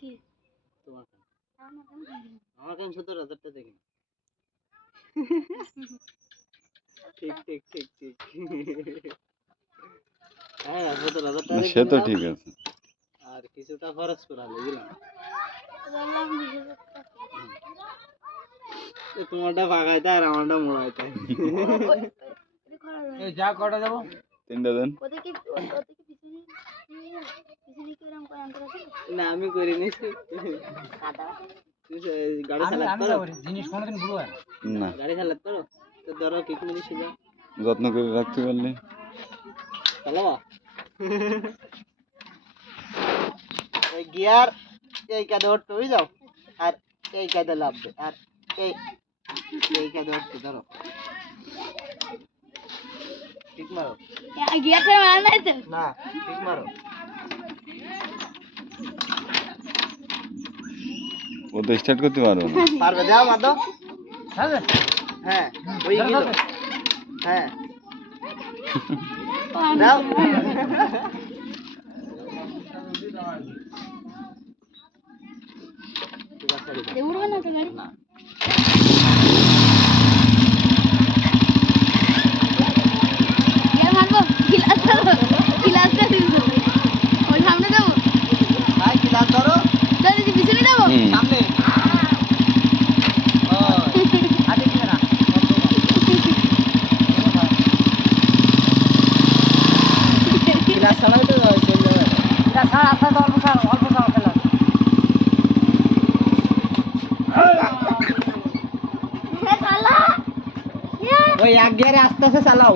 কি তোমার কান আমার কান 17,000 টাকা দেখেন ঠিক ঠিক ঠিক ঠিক হ্যাঁ 17,000 টাকা সে তো ঠিক আছে আর কিছুটা খরচ করা বুঝলাম তোমারটা ভাগাইতে আর আমারটা মোড়াইতে এই যা কটা দেব 3টা দেন ওদের কি পিছনে কি রকম করে আনতে আছে না আমি করি নিছি কাদা গাড়ি আমি চালাতে আমি পারো যাবো জিনিস কোনোদিন ভুলবো না না গাড়ি চালাতে পারো তো ধরো কি করে শিখা যত্ন করে রাখতে পারলে চালাবা এই গিয়ার এই কাদে উঠতে হয়ে যাও আর এই কাদে লাভবে আর এই কাদে উঠতে ধরো ঠিক মারো গিয়ারটা মারা নাই তো না ঠিক মারো ও তো স্টার্ট করতে পারবে না পারবে দাও মাদো হ্যাঁ হ্যাঁ ওই গেল হ্যাঁ দাও উড়বে না তো গাড়ি না গিয়ার মারবো গিলাসটা দিব ওই সামনে দেবো ভাই কি দাও ধরো তাহলে কি পিছনে দেবো সামনে ও আগে দিবে না ক্লাস চালাতে তো সেই জায়গায় এটা ছাড় আস্তে আস্তে অল্প ছাড় ফেলা শালা ওই এক গিয়ারে আস্তে আস্তে চালাও